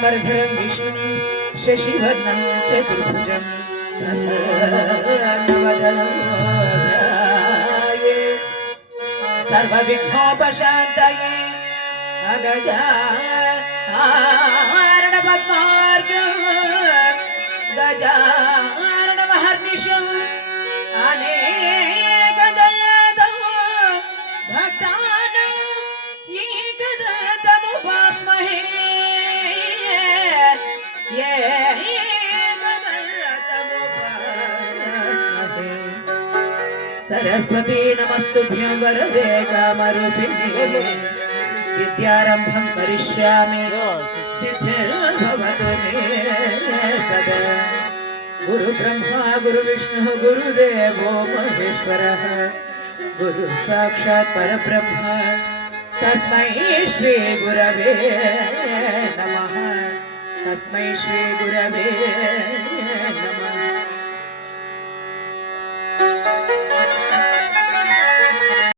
शुक्लाम्बरधरं विष्णुं शशिवर्णं चतुर्भुजं प्रसन्नवदनं ध्याये सर्वविघ्नोपशान्तये गजाननपद्मार्गं गजाननमहर्निशम् अनेकदयदं भक्तानां एकदन्तमुपास्महे सरस्वती नमस्तुभ्यं वरदे कामरूपिणे विद्यारम्भं करिष्यामि सिद्धिर्भवतु मे सदा गुरुब्रह्मा गुरुविष्णुः गुरुदेवो महेश्वरः गुरुः साक्षात् परब्रह्म तस्मै श्री गुरवे नमः तस्मै श्री गुरवे